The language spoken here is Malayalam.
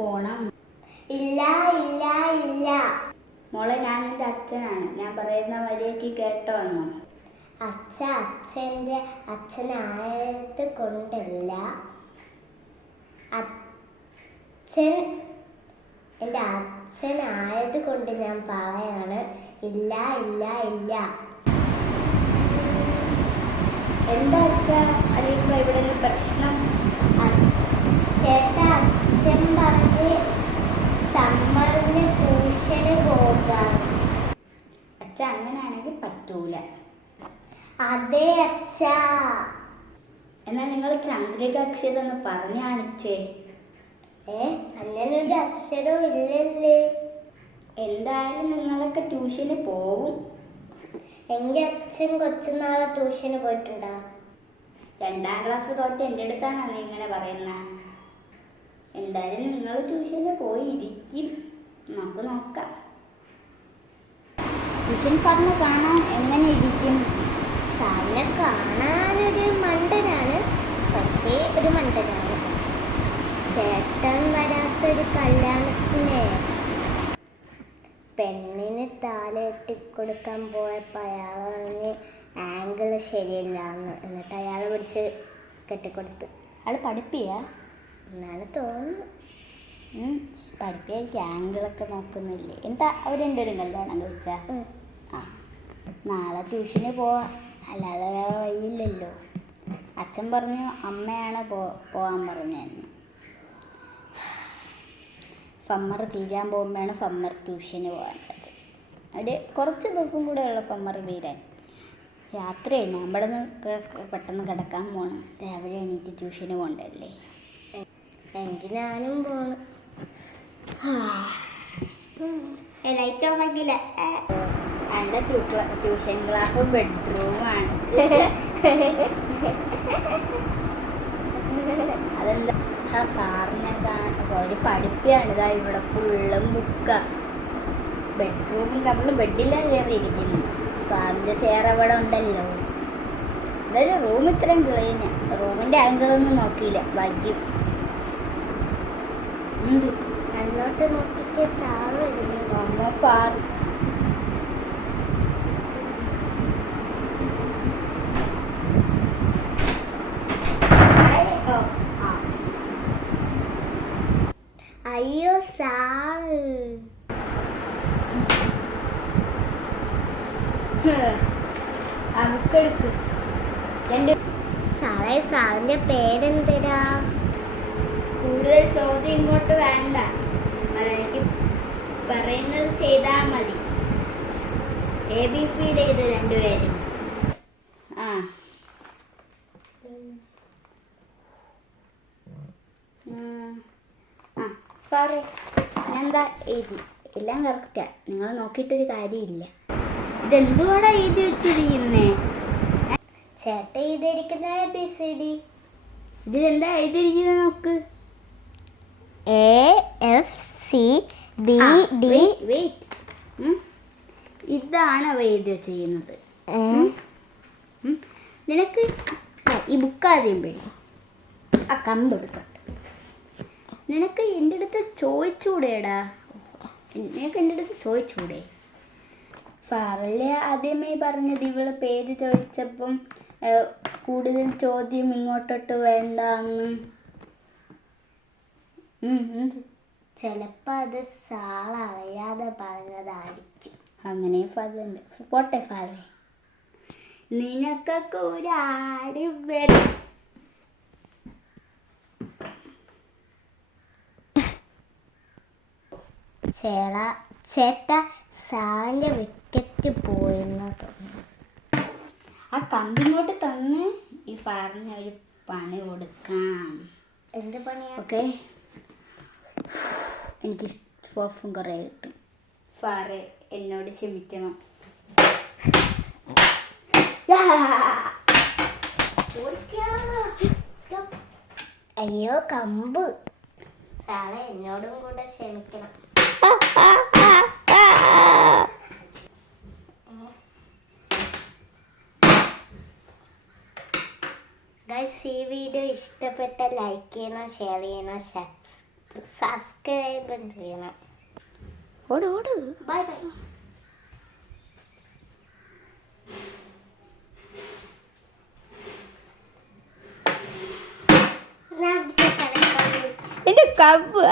പോണം. ഇല്ല ഇല്ല ഇല്ല മോളെ, ഞാൻ എൻ്റെ അച്ഛനാണ്. ഞാൻ പറയുന്ന മര്യാദയ്ക്ക് കേട്ടോ എന്നോ. അച്ഛനായത് കൊണ്ടല്ല, അച്ഛൻ എൻ്റെ അച്ഛനായത് കൊണ്ട് ഞാൻ പറയാണ്. ഇല്ല ഇല്ല ഇല്ല. എന്താ അച്ഛാ അലീഫ ഇവിടെ ഒരു പ്രശ്നം? ചേട്ടാ, അച്ഛൻ പറഞ്ഞ് സമ്മറിന് ട്യൂഷന് പോകാൻ. അച്ഛ അങ്ങനെയാണെങ്കിൽ പറ്റൂല. അതെ അച്ഛാ. എന്നാൽ നിങ്ങൾ ചന്ദ്രിക അക്ഷരം ഒന്ന് പറഞ്ഞു കാണിച്ചേ. അങ്ങനെ ഒരു അക്ഷരവും ഇല്ലല്ലേ. എന്തായാലും നിങ്ങളൊക്കെ ട്യൂഷന് പോവും. എൻ്റെ അച്ഛൻ കൊച്ചുനാളെ ട്യൂഷന് പോയിട്ടുണ്ടോ? 2ാം ക്ലാസ് തൊട്ട് എൻ്റെ അടുത്താണ് നീ ഇങ്ങനെ പറയുന്നത്. എന്തായാലും നിങ്ങൾ ട്യൂഷന് പോയി ഇരിക്കും. നമുക്ക് നോക്കാം. ട്യൂഷൻ സാറിനെ കാണാൻ എങ്ങനെ ഇരിക്കും? സാറിനെ കാണാനൊരു മണ്ടനാണ്, പക്ഷേ ഒരു മണ്ടനാണ്. ചേട്ടൻ വരാത്തൊരു കല്യാണത്തിന് പെണ്ണിന് താല കെട്ടിക്കൊടുക്കാൻ പോയപ്പോൾ അയാൾ പറഞ്ഞ് ആംഗിൾ ശരിയല്ല എന്ന്. എന്നിട്ട് അയാൾ പിടിച്ച് കെട്ടിക്കൊടുത്തു. അയാൾ പഠിപ്പിയാ എന്നാണ് തോന്നുന്നു. പഠിപ്പിയായിരിക്കും. ആംഗിളൊക്കെ നോക്കുന്നില്ലേ? എന്താ അവിടെ രണ്ടുപേരും കല്യാണം കഴിച്ചാ? ആ, നാളെ ട്യൂഷന് പോവാം, അല്ലാതെ വേറെ വഴിയില്ലല്ലോ. അച്ഛൻ പറഞ്ഞു അമ്മയാണ് പോകാൻ പറഞ്ഞതെന്ന്. സമ്മർ തീരാൻ പോകുമ്പോഴാണ് സമ്മർ ട്യൂഷന് പോകേണ്ടത്. ഒരു കുറച്ച് ദിവസം കൂടെ ഉള്ള സമ്മർ തീരാൻ. രാത്രി ഞാൻ ഇവിടെ നിന്ന് പെട്ടെന്ന് കിടക്കാൻ പോകണം. രാവിലെ എണീറ്റ് ട്യൂഷന് പോകണ്ടല്ലേ. എങ്കിൽ ഞാനും പോകണം. ലൈറ്റ് ഓഫ് ആക്കിയില്ല. എൻ്റെ ട്യൂഷൻ ക്ലാസ് ബെഡ്റൂമാണ്. അതെന്താ സാറിനെ ഒരു പഠിപ്പിയാണ്. ഇതാ ഇവിടെ ഫുള്ളും ബുക്കാ. ബെഡ്റൂമിൽ നമ്മൾ ബെഡിലാണ് കയറിയിരിക്കുന്നു. സാറിൻ്റെ ചെയർ അവിടെ ഉണ്ടല്ലോ. ഇതൊരു റൂം ഇത്രയും ക്ലീന്. റൂമിൻ്റെ ആംഗിളൊന്നും നോക്കിയില്ല, വൈകും. അങ്ങോട്ട് നോക്കിക്ക് സാറ് വരുന്നു. സാർ അയ്യോ സാറ്. സാറേ, സാറിന്റെ പേരെന്തരാ? കൂടുതൽ ചോദ്യം ഇങ്ങോട്ട് വേണ്ട. എനിക്ക് പറയുന്നത് ചെയ്താൽ മതി. ABC ഇത് രണ്ടുപേരും. സാറേ, ഞാൻ എന്താ എഴുതി? എല്ലാം കറക്റ്റാ. നിങ്ങൾ നോക്കിയിട്ടൊരു കാര്യമില്ല. ഇതെന്തുവാടാ എഴുതി വെച്ചിരിക്കുന്നേ? ചേട്ട എഴുതിയിരിക്കുന്ന ABCD. ഇതിലെന്താ എഴുതിയിരിക്കുന്നത് നോക്ക്. AFCBD. ഇതാണ് അവ എഴുതി വെച്ചിരിക്കുന്നത്. നിനക്ക് ഈ ബുക്ക് ആദ്യം പേടി ആ കമ്പെടുത്തോട്ടെ. നിനക്ക് എൻ്റെ അടുത്ത് ചോദിച്ചൂടേടാ. നിനക്ക് എൻ്റെ അടുത്ത് ചോദിച്ചൂടെ? സാറല്ലേ ആദ്യമേ പറഞ്ഞത് ഇവള് പേര് ചോദിച്ചപ്പം കൂടുതൽ ചോദ്യം ഇങ്ങോട്ടോട്ട് വേണ്ടെന്ന്. ചിലപ്പോൾ അത് സാളറിയാതെ പറഞ്ഞതായിരിക്കും. അങ്ങനെ ഫാദുണ്ട്. പോട്ടെ ഫാദറെ, നിനക്കൊക്കെ ഒരാടി വരും. ചേട്ടാ, സാറിൻ്റെ വിക്കറ്റ് പോയെന്ന് തോന്നുന്നു. ആ കമ്പിങ്ങോട്ട് തന്ന് ഈ ഫാറിന് ഒരു പണി കൊടുക്കാം. എന്ത് പണിയാ? ഓക്കെ, എനിക്ക് സോഫും കുറേ കിട്ടും. ഫാറെ എന്നോട് ക്ഷമിക്കണം. അയ്യോ കമ്പ്. സാറേ, എന്നോടും കൂടെ ക്ഷമിക്കണം. ഗൈസ്, ഈ വീഡിയോ ഇഷ്ടപ്പെട്ട ലൈക്ക് ചെയ്യണം, ഷെയർ ചെയ്യണം, സബ്സ്ക്രൈബും ചെയ്യണം. ഓട് ഓട്. Bye bye. എന്റെ കപ്പ്